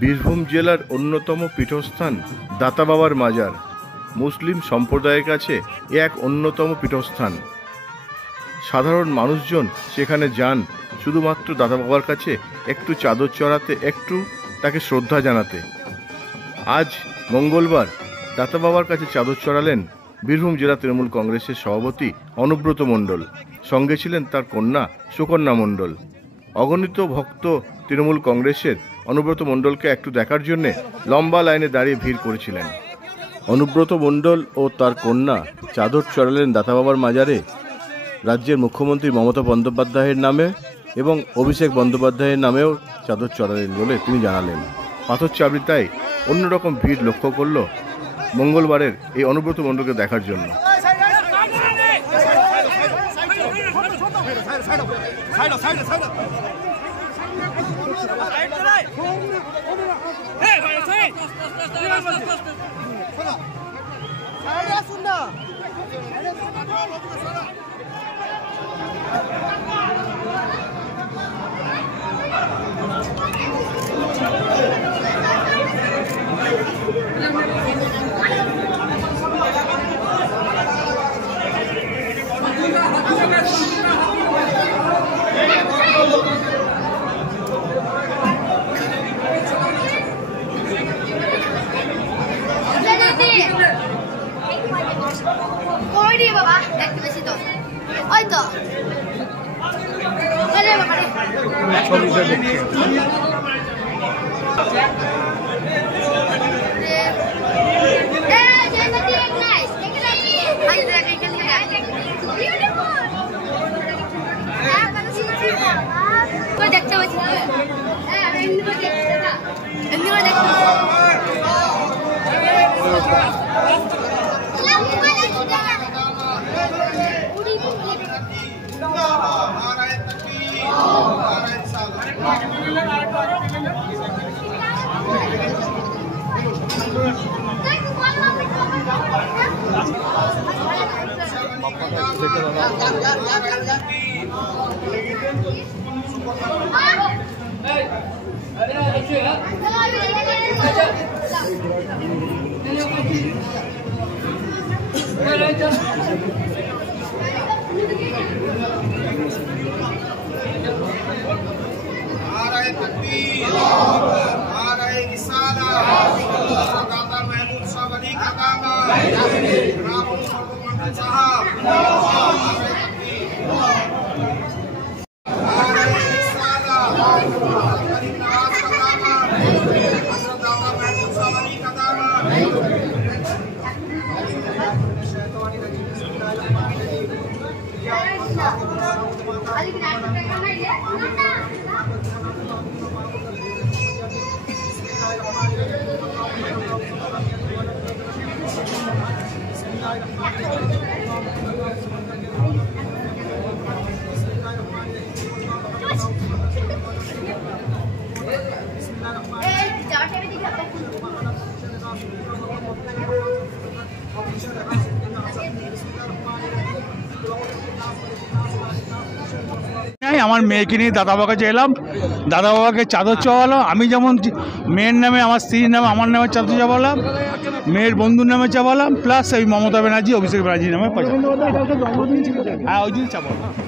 বীরভূম জেলার অন্যতম পীঠস্থান দাতা বাবার মাজার মুসলিম সম্প্রদায়ের কাছে এক অন্যতম পীঠস্থান। সাধারণ মানুষজন সেখানে যান শুধুমাত্র দাতা বাবার কাছে একটু চাদর চড়াতে, একটু তাকে শ্রদ্ধা জানাতে। আজ মঙ্গলবার দাতা বাবার কাছে চাদর চড়ালেন বীরভূম জেলা তৃণমূল কংগ্রেসের সভাপতি অনুব্রত মণ্ডল। সঙ্গে ছিলেন তার কন্যা সুকন্যা মণ্ডল। অগণিত ভক্ত তৃণমূল কংগ্রেসের অনুব্রত মণ্ডলকে একটু দেখার জন্যে লম্বা লাইনে দাঁড়িয়ে ভিড় করেছিলেন। অনুব্রত মণ্ডল ও তার কন্যা চাদর চড়ালেন দাতা বাবার মাজারে রাজ্যের মুখ্যমন্ত্রী মমতা বন্দ্যোপাধ্যায়ের নামে এবং অভিষেক বন্দ্যোপাধ্যায়ের নামেও চাদর চড়ালেন বলে তিনি জানালেন। পাথর চাবড়িতায় অন্যরকম ভিড় লক্ষ্য করল মঙ্গলবারের এই অনুব্রত মণ্ডলকে দেখার জন্য। বাবা দেখতে বেশি তো ওই তো ছবিটা দেখছি। দেখতে পাচ্ছি আমার মেয়েকে নিয়ে দাদা বাবার কাছে এলাম, দাদা বাবাকে চাদর চাওয়ালাম। আমি যেমন মেয়ের নামে, আমার স্ত্রীর নামে, আমার নামে চাদর চাওয়ালাম, মেয়ের বন্ধুর নামে চাওয়ালাম, প্লাস এই মমতা ব্যানার্জি, অভিষেক ব্যানার্জির নামে। হ্যাঁ, ওই দিন চাওয়ালাম।